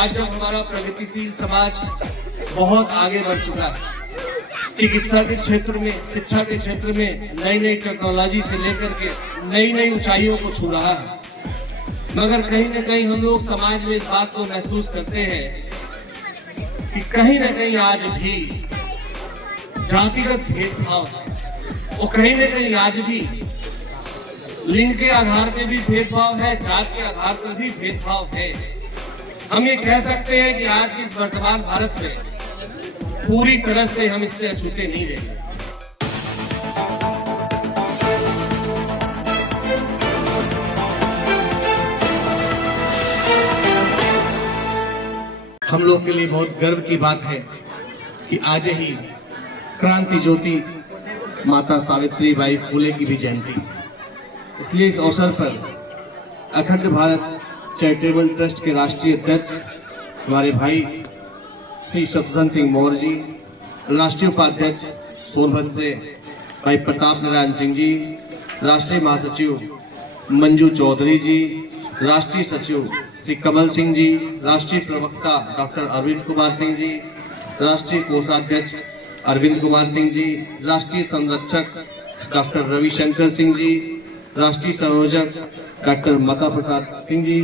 आज जब हमारा प्रगतिशील समाज बहुत आगे बढ़ चुका है, चिकित्सा के क्षेत्र में, शिक्षा के क्षेत्र में नई नई टेक्नोलॉजी से लेकर के नई नई ऊंचाइयों को छू रहा है, मगर कहीं न कहीं हम लोग समाज में इस बात को महसूस करते हैं कि कहीं न कहीं आज भी जातिगत भेदभाव है और कहीं न कहीं आज भी लिंग के आधार पर भी भेदभाव है, जात के आधार पर भी भेदभाव है। हम ये कह सकते हैं कि आज के इस वर्तमान भारत में पूरी तरह से हम इससे अछूते नहीं रहे। हम लोग के लिए बहुत गर्व की बात है कि आज ही क्रांति ज्योति माता सावित्रीबाई फुले की भी जयंती, इसलिए इस अवसर पर अखंड भारत चैरिटेबल ट्रस्ट के राष्ट्रीय अध्यक्ष हमारे भाई श्री शत्रुघ्न सिंह मौर्य जी, राष्ट्रीय उपाध्यक्ष सोनभद्र से भाई प्रताप नारायण सिंह जी, राष्ट्रीय महासचिव मंजू चौधरी जी, राष्ट्रीय सचिव श्री कमल सिंह जी, राष्ट्रीय प्रवक्ता डॉक्टर अरविंद कुमार सिंह जी, राष्ट्रीय कोषाध्यक्ष अरविंद कुमार सिंह जी, राष्ट्रीय संरक्षक डॉक्टर रविशंकर सिंह जी, राष्ट्रीय संयोजक डॉक्टर मता प्रसाद सिंह जी,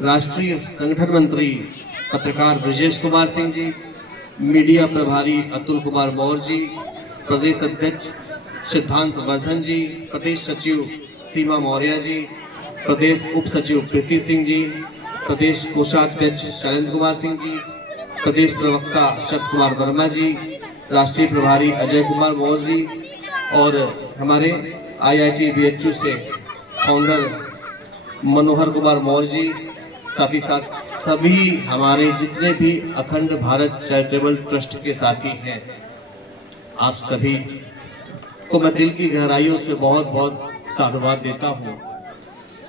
राष्ट्रीय संगठन मंत्री पत्रकार ब्रजेश कुमार सिंह जी, मीडिया प्रभारी अतुल कुमार मौर्य जी, प्रदेश अध्यक्ष सिद्धांत वर्धन जी, प्रदेश सचिव सीमा मौर्य जी, प्रदेश उप सचिव प्रीति सिंह जी, प्रदेश कोषाध्यक्ष शैलेंद्र कुमार सिंह जी, प्रदेश प्रवक्ता शत कुमार वर्मा जी, राष्ट्रीय प्रभारी अजय कुमार मौर्य जी और हमारे IIT BHU से फाउंडर मनोहर कुमार मौर्य जी, साथ ही साथ सभी हमारे जितने भी अखंड भारत चैरिटेबल ट्रस्ट के साथी हैं, आप सभी को मैं दिल की गहराइयों से बहुत बहुत साधुवाद देता हूं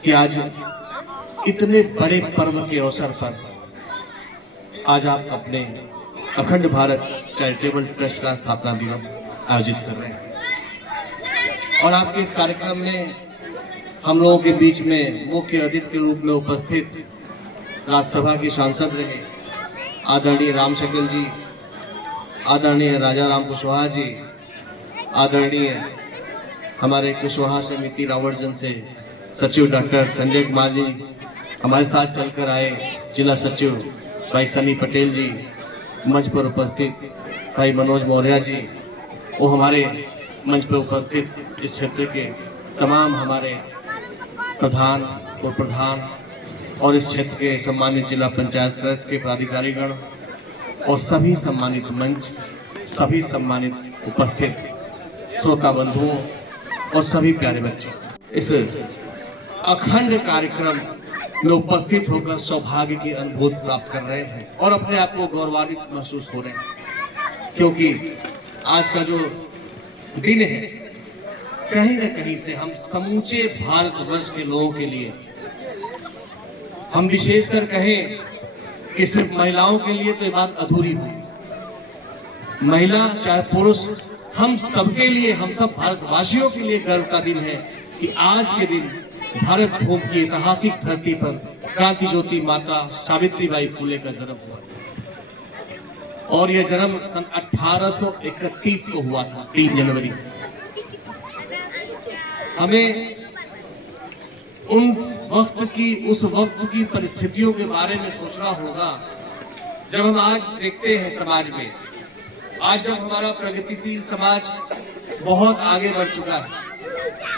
कि आज इतने बड़े पर्व के अवसर पर आज आप अपने अखंड भारत चैरिटेबल ट्रस्ट का स्थापना दिवस आयोजित कर रहे हैं। और आपके इस कार्यक्रम में हम लोगों के बीच में मुख्य अतिथि के रूप में उपस्थित राज्यसभा के सांसद रहे आदरणीय राम शक्ल जी, आदरणीय राजा राम कुशवाहा जी, आदरणीय हमारे कुशवाहा समिति रावर्जन से सचिव डॉक्टर संजय कुमार जी, हमारे साथ चलकर आए जिला सचिव भाई सनी पटेल जी, मंच पर उपस्थित भाई मनोज मौर्य जी और हमारे मंच पर उपस्थित इस क्षेत्र के तमाम हमारे प्रधान और प्रधान और इस क्षेत्र के सम्मानित जिला पंचायत सदस्य के पदाधिकारीगण और सभी सम्मानित मंच, सभी सम्मानित उपस्थित श्रोता बंधुओं और सभी प्यारे बच्चों, इस अखंड कार्यक्रम में उपस्थित होकर सौभाग्य की अनुभूति प्राप्त कर रहे हैं और अपने आप को गौरवान्वित महसूस हो रहे हैं, क्योंकि आज का जो दिन है कहीं न कहीं से हम समूचे भारतवर्ष के लोगों के लिए, हम विशेषकर कहें कि सिर्फ महिलाओं के लिए तो ये बात अधूरी हुई। महिला चाहे पुरुष, हम सबके लिए, हम सब भारतवासियों के लिए गर्व का दिन है कि आज के दिन भारत भूमि की ऐतिहासिक धरती पर क्रांति ज्योति माता सावित्रीबाई फुले का जन्म हुआ और यह जन्म सन 1831 को हुआ था, 3 जनवरी। हमें उस वक्त की परिस्थितियों के बारे में सोचना होगा जब हम आज देखते हैं समाज में, आज जब हमारा प्रगतिशील समाज बहुत आगे बढ़ चुका है,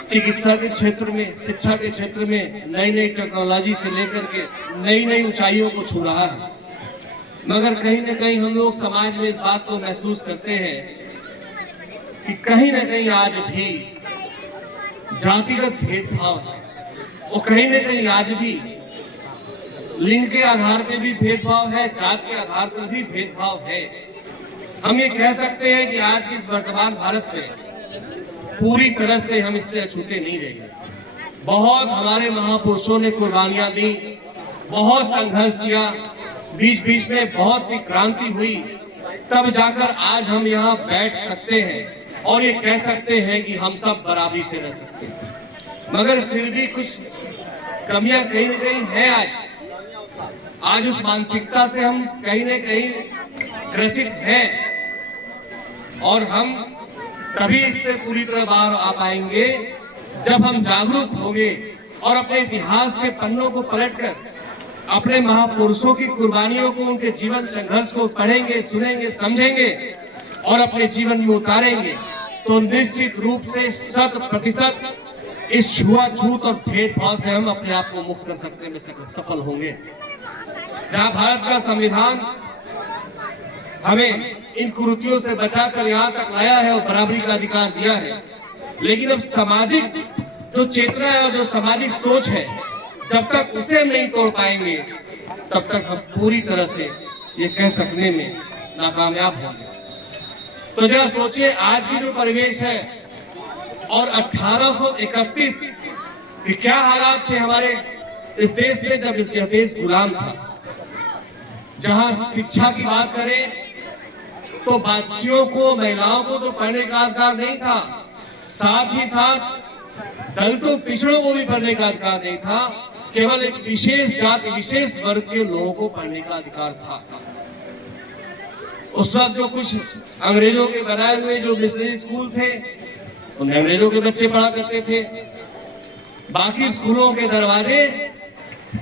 चिकित्सा के क्षेत्र में, शिक्षा के क्षेत्र में नई नई टेक्नोलॉजी से लेकर के नई नई ऊंचाइयों को छू रहा है, मगर कहीं न कहीं हम लोग समाज में इस बात को महसूस करते हैं कि कहीं न कहीं आज भी जातिगत भेदभाव है और कहीं न कहीं आज भी लिंग के आधार पर भी भेदभाव है, जात के आधार पर भी भेदभाव है। हम ये कह सकते हैं कि आज के इस वर्तमान भारत में पूरी तरह से हम इससे अछूते नहीं रहे। बहुत हमारे महापुरुषों ने कुर्बानियां दी, बहुत संघर्ष किया, बीच बीच में बहुत सी क्रांति हुई, तब जाकर आज हम यहाँ बैठ सकते हैं और ये कह सकते हैं कि हम सब बराबरी से रह सकते हैं। मगर फिर भी कुछ कमियां कहीं न कहीं है। आज उस मानसिकता से हम कहीं न कहीं ग्रसित हैं और हम तभी इससे पूरी तरह बाहर आ पाएंगे जब हम जागरूक होंगे और अपने इतिहास के पन्नों को पलटकर अपने महापुरुषों की कुर्बानियों को, उनके जीवन संघर्ष को पढ़ेंगे, सुनेंगे, समझेंगे और अपने जीवन में उतारेंगे तो निश्चित रूप से 100% इस छुआछूत और भेदभाव से हम अपने आप को मुक्त कर सकने में सफल होंगे। जहां भारत का संविधान हमें इन कुरीतियों से बचाकर यहाँ तक लाया है और बराबरी का अधिकार दिया है, लेकिन अब सामाजिक जो चेतना है और जो सामाजिक सोच है, जब तक उसे हम नहीं तोड़ पाएंगे तब तक हम पूरी तरह से ये कह सकने में नाकामयाब होंगे। तो जरा सोचिए आज की जो परिवेश है और 1831 के क्या हालात थे हमारे इस देश में जब यह देश गुलाम था। जहां शिक्षा की बात करें तो बच्चियों को, महिलाओं को तो पढ़ने का अधिकार नहीं था, साथ ही साथ दलितों, पिछड़ों को भी पढ़ने का अधिकार नहीं था। केवल एक विशेष जाति, विशेष वर्ग के लोगों को पढ़ने का अधिकार था। उस वक्त जो कुछ अंग्रेजों के बनाए हुए जो मिशनरी स्कूल थे उनमें अंग्रेजों के बच्चे पढ़ा करते थे। बाकी स्कूलों के दरवाजे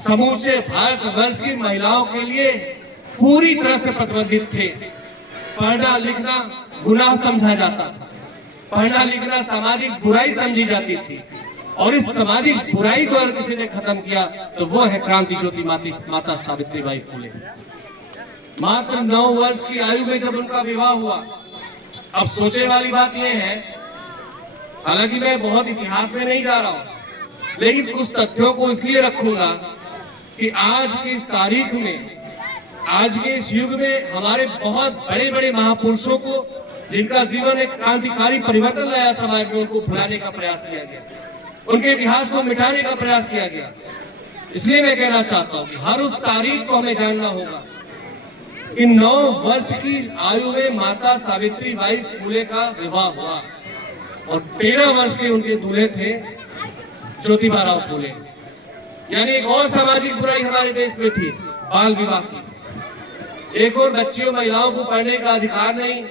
समूचे भारतवर्ष की महिलाओं के लिए पूरी तरह से प्रतिबंधित थे। पढ़ना लिखना गुनाह समझा जाता था, पढ़ना लिखना सामाजिक बुराई समझी जाती थी और इस सामाजिक बुराई को अगर किसी ने खत्म किया तो वो है क्रांति ज्योति माता सावित्रीबाई फुले। मात्र 9 वर्ष की आयु में जब उनका विवाह हुआ। अब सोचने वाली बात यह है, हालांकि मैं बहुत इतिहास में नहीं जा रहा हूं, लेकिन कुछ तथ्यों को इसलिए रखूंगा कि आज की इस तारीख में, आज के इस युग में हमारे बहुत बड़े बड़े महापुरुषों को, जिनका जीवन एक क्रांतिकारी परिवर्तन लाया समाज में, उनको भुलाने का प्रयास किया गया, उनके इतिहास को मिटाने का प्रयास किया गया। इसलिए मैं कहना चाहता हूं कि हर उस तारीख को हमें जानना होगा कि 9 वर्ष की आयु में माता सावित्रीबाई फुले का विवाह हुआ और 13 वर्ष के उनके दूल्हे थे ज्योतिबा राव फुले। यानी एक और सामाजिक बुराई हमारे देश में थी, बाल विवाह की। एक और बच्चियों, महिलाओं को पढ़ने का अधिकार नहीं,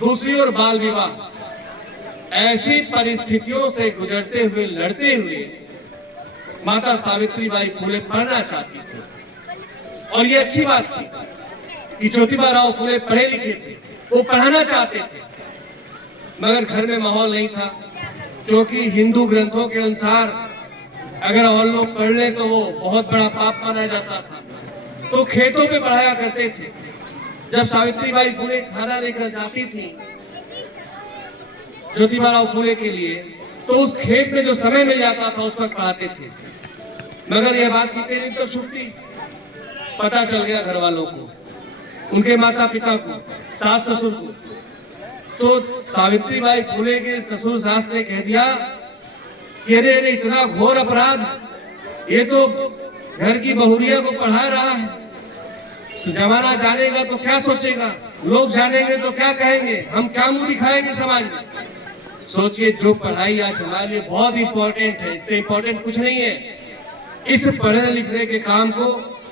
दूसरी ओर बाल विवाह। ऐसी परिस्थितियों से गुजरते हुए, लड़ते हुए माता सावित्रीबाई फुले पढ़ना चाहती थी और ये अच्छी बात थी कि ज्योतिबा राव फुले पढ़े लिखे थे, वो पढ़ाना चाहते थे, मगर घर में माहौल नहीं था, क्योंकि हिंदू ग्रंथों के अनुसार अगर और लोग पढ़ ले तो वो बहुत बड़ा पाप माना जाता था। तो खेतों पे पढ़ाया करते थे। जब सावित्रीबाई फुले खाना लेकर जाती थी ज्योतिबा राव फुले के लिए, तो उस खेत में जो समय मिल जाता था उस वक्त पढ़ाते थे। मगर यह बात कितने दिन तक छुपती, पता चल गया घर वालों को, उनके माता पिता को, सास ससुर को। तो सावित्रीबाई फुले के ससुर सास ने कह दिया कि अरे अरे इतना घोर अपराध, ये तो घर की बहुरिया को पढ़ा रहा है, जमाना जानेगा तो क्या सोचेगा, लोग जानेंगे तो क्या कहेंगे, हम क्या मुंह दिखाएंगे समाज में। सोचिए, जो पढ़ाई आज हमारे लिए बहुत इंपॉर्टेंट है, इससे इंपॉर्टेंट कुछ नहीं है। इस पढ़ने लिखने के काम को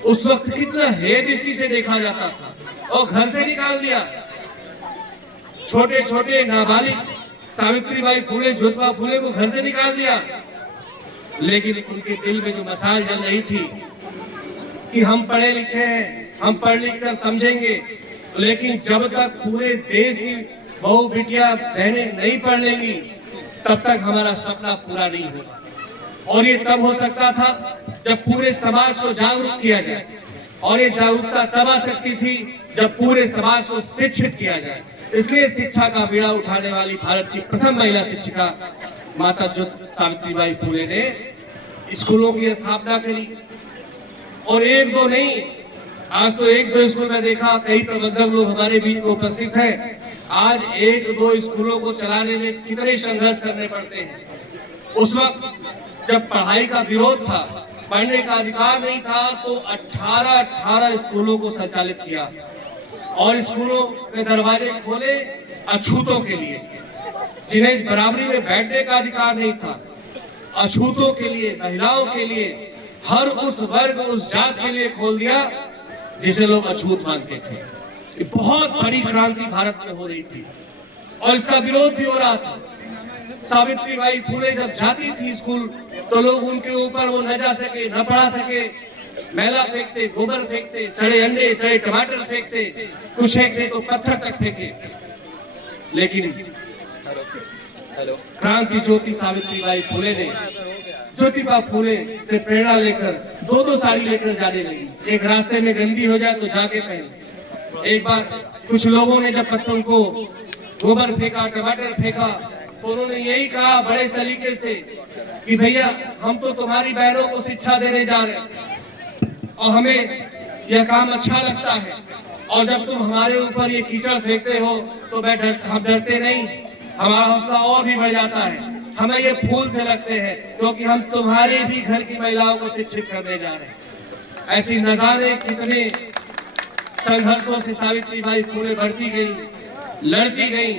उस वक्त कितना हेय दृष्टि से देखा जाता था और घर से निकाल दिया। छोटे छोटे नाबालिग सावित्रीबाई फुले, ज्योतिबा फुले को घर से निकाल दिया। लेकिन उनके दिल में जो मशाल जल रही थी कि हम पढ़े लिखे हैं, हम पढ़ लिख कर समझेंगे, लेकिन जब तक पूरे देश की बहू बिटिया बहनें नहीं पढ़ लेंगी तब तक हमारा सपना पूरा नहीं होगा। और ये तब हो सकता था जब पूरे समाज को जागरूक किया जाए, और ये जागरूकता तब आ सकती थी जब पूरे समाज को शिक्षित किया जाए। इसलिए शिक्षा का बीड़ा उठाने वाली भारत की प्रथम महिला शिक्षिका माता सावित्रीबाई फुले ने स्कूलों की स्थापना करी। और एक दो नहीं, आज तो एक दो स्कूल में देखा, कई प्रबंधक लोग हमारे बीच में उपस्थित हैं। आज एक दो स्कूलों को चलाने में कितने संघर्ष करने पड़ते हैं। उस वक्त जब पढ़ाई का विरोध था, पढ़ने का अधिकार नहीं था, तो 18 स्कूलों को संचालित किया और स्कूलों के दरवाजे खोले अछूतों के लिए, जिन्हें बराबरी में बैठने का अधिकार नहीं था। अछूतों के लिए, महिलाओं के लिए, हर उस वर्ग, उस जात के लिए खोल दिया जिसे लोग अछूत मानते थे। ये बहुत बड़ी क्रांति भारत में हो रही थी और इसका विरोध भी हो रहा था। सावित्रीबाई फुले जब जाती थी स्कूल तो लोग उनके ऊपर वो न जा सके, न पढ़ा सके, मैला फेंकते, गोबर फेंकते, सड़े अंडे, सड़े टमाटर फेंकते, कुछ फेंकते तो पत्थर तक फेंके। लेकिन क्रांति ज्योति सावित्रीबाई फुले ने ज्योतिबा फुले से प्रेरणा लेकर दो साड़ी लेकर जाने लगी। एक रास्ते में गंदी हो जाए तो जाके पहने। एक बार कुछ लोगों ने जब पत्थरों को गोबर फेंका, टमाटर फेंका, तो उन्होंने यही कहा बड़े सलीके से कि भैया हम तो तुम्हारी बहनों को शिक्षा देने जा रहे हैं और हमें यह काम अच्छा लगता है, और जब तुम हमारे ऊपर ये कीचड़ फेंकते हो तो हम डरते नहीं, हमारा हौसला और भी बढ़ जाता है। हमें ये फूल से लगते हैं क्योंकि हम तुम्हारे भी घर की महिलाओं को शिक्षित करने जा रहे हैं। ऐसी न जाने कितने संघर्षों से सावित्रीबाई फुले बढ़ती गई, लड़ती गई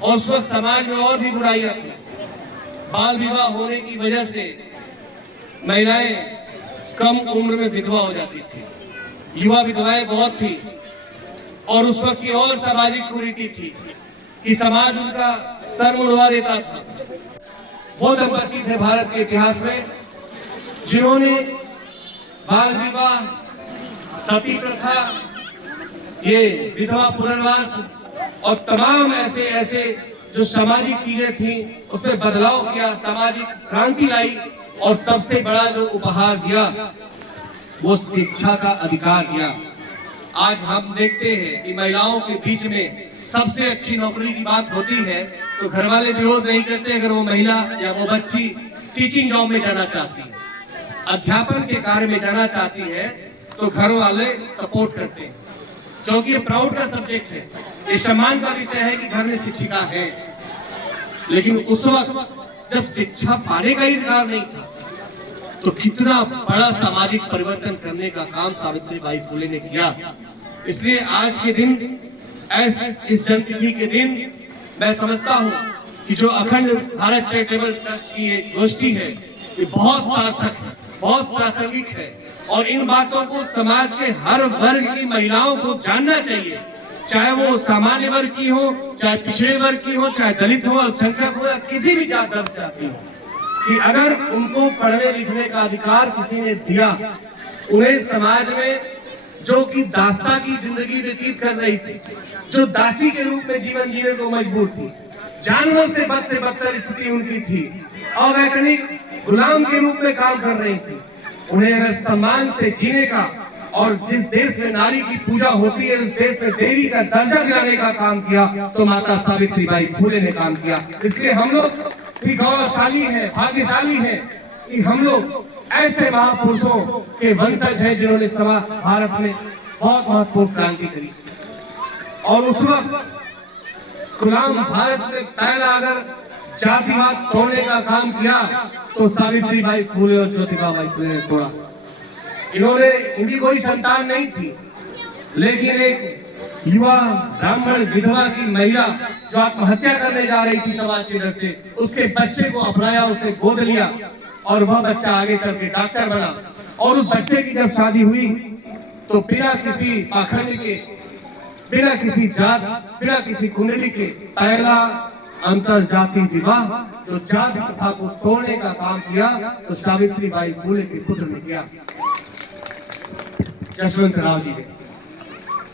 और उस वक्त समाज में और भी बुराइयां थी। बाल विवाह होने की वजह से महिलाएं कम उम्र में विधवा हो जाती थी, युवा विधवाएं बहुत थी और उस वक्त की और सामाजिक कुरीति थी कि समाज उनका सर मुड़वा देता था। वो दंपति थे भारत के इतिहास में जिन्होंने बाल विवाह, सती प्रथा, ये विधवा पुनर्वास और तमाम ऐसे जो सामाजिक चीजें थी उसमें बदलाव किया, सामाजिक क्रांति लाई और सबसे बड़ा जो उपहार दिया वो शिक्षा का अधिकार दिया। आज हम देखते हैं कि महिलाओं के बीच में सबसे अच्छी नौकरी की बात होती है तो घर वाले विरोध नहीं करते अगर वो महिला या वो बच्ची टीचिंग जॉब में जाना चाहती है, अध्यापन के कार्य में जाना चाहती है तो घर वाले सपोर्ट करते हैं क्योंकि ये प्राउड का सब्जेक्ट है, ये सम्मान का विषय है कि घर में शिक्षिका है। लेकिन उस वक्त जब शिक्षा पाने का ही अधिकार नहीं था तो कितना बड़ा सामाजिक परिवर्तन करने का काम सावित्रीबाई फुले ने किया। इसलिए आज के दिन, इस जन्मतिथि के दिन मैं समझता हूं कि जो अखंड भारत चैरिटेबल ट्रस्ट की ये गोष्ठी है ये बहुत सार्थक है, बहुत प्रासंगिक है और इन बातों को समाज के हर वर्ग की महिलाओं को जानना चाहिए, चाहे वो सामान्य वर्ग की हो, चाहे पिछड़े वर्ग की हो, चाहे दलित हो, अल्पसंख्यक हो या किसी भी जात धर्म से आती हो, कि अगर उनको पढ़ने लिखने का अधिकार किसी ने दिया, उन्हें समाज में जो कि दास्ता की जिंदगी व्यतीत कर रही थी, जो दासी के रूप में जीवन जीने को मजबूर थी, जानवर से बदतर स्थिति उनकी थी, अवैतनिक गुलाम के रूप में काम कर रही थी, उन्हें अगर सम्मान से जीने का और जिस देश में नारी की पूजा होती है उस देश में देवी का दर्जा दिलाने का काम किया तो माता सावित्रीबाई फुले ने काम किया। इसलिए हम लोग भी गौरवशाली हैं, भाग्यशाली हैं कि हम लोग ऐसे महापुरुषों के वंशज हैं जिन्होंने भारत में बहुत महत्वपूर्ण क्रांति करी। और उस वक्त गुलाम भारत में पहला अगर जातिवाद तोड़ने का काम किया तो सावित्रीबाई फुले और ज्योतिबा फुले ने तोड़ा। इनकी कोई संतान नहीं थी, लेकिन एक युवा ब्राह्मण विधवा की महिला जो आत्महत्या करने जा रही थी समाज के डर से, उसके बच्चे को अपनाया, उसे गोद लिया और वह बच्चा आगे चल के डॉक्टर बना। और उस बच्चे की जब शादी हुई तो बिना किसी पाखंड के, बिना किसी जात, बिना किसी कुंडली के पहला अंतर जाति विवाह जो जाति प्रथा को तोड़ने का काम किया तो सावित्रीबाई फुले के पुत्र ने किया, यशवंतराव जी ने।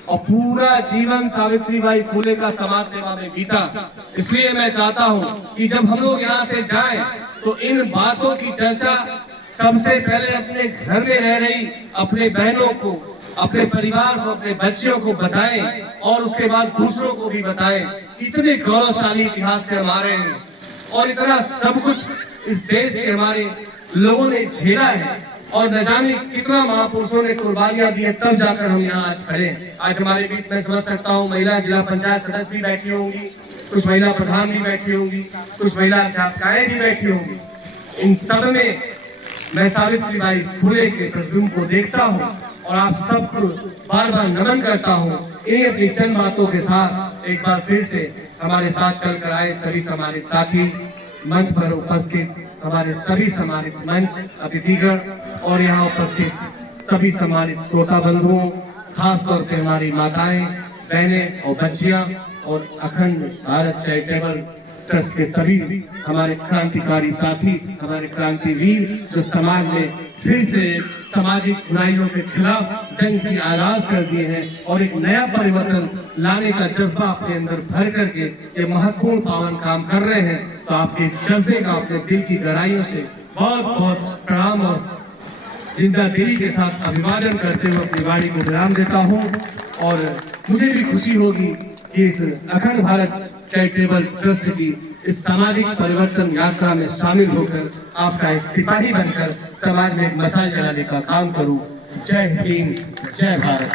और पूरा जीवन सावित्रीबाई फुले का समाज सेवा में बीता। इसलिए मैं चाहता हूं कि जब हम लोग यहाँ से जाएं तो इन बातों की चर्चा सबसे पहले अपने घर में रह रही अपने बहनों को, अपने परिवार को, अपने बच्चों को बताएं और उसके बाद दूसरों को भी बताएं। इतने गौरवशाली इतिहास से हमारे हैं और इतना सब कुछ इस देश के हमारे लोगों ने झेला है और न जाने कितना महापुरुषों ने कुर्बानियां दी है, तब जाकर हम यहाँ आज खड़े हैं। आज हमारे बीच में समझ सकता हूँ महिला जिला पंचायत सदस्य भी बैठी होंगी, कुछ महिला प्रधान भी बैठी होंगी, कुछ महिला अध्यापिकाएं भी बैठी होंगी। इन सब में मैं सावित्रीबाई फुले के प्रतिबिंब को देखता हूँ और आप सबको बार बार नमन करता हूँ। इन्हीं अपनी चंद बातों के साथ एक बार फिर से हमारे साथ चलकर आए सभी हमारे साथी, मंच पर उपस्थित हमारे सभी सम्मानित मंच अतिथिगण और यहाँ उपस्थित सभी सम्मानित श्रोता बंधुओं, खास तौर पे हमारी माताएं, बहनें और बच्चियां और अखंड भारत चैरिटेबल ट्रस्ट के सभी हमारे क्रांतिकारी साथी, हमारे क्रांतिवीर जो समाज में फिर से सामाजिक बुराइयों के खिलाफ जंग की आगाज कर दिए हैं और एक नया परिवर्तन लाने का जज्बा अपने अंदर भर करके ये महत्वपूर्ण पावन काम कर रहे हैं, तो आपके जज्बे का अपने दिल की गहराइयों से बहुत बहुत प्रणाम और जिंदा दिली के साथ अभिवादन करते हुए अपनी वाणी को विराम देता हूं। और मुझे भी खुशी होगी कि इस अखंड भारत चैरिटेबल ट्रस्ट की इस सामाजिक परिवर्तन यात्रा में शामिल होकर आपका एक सिपाही बनकर समाज में एक मशाल जलाने का काम करूं। जय हिंद, जय भारत।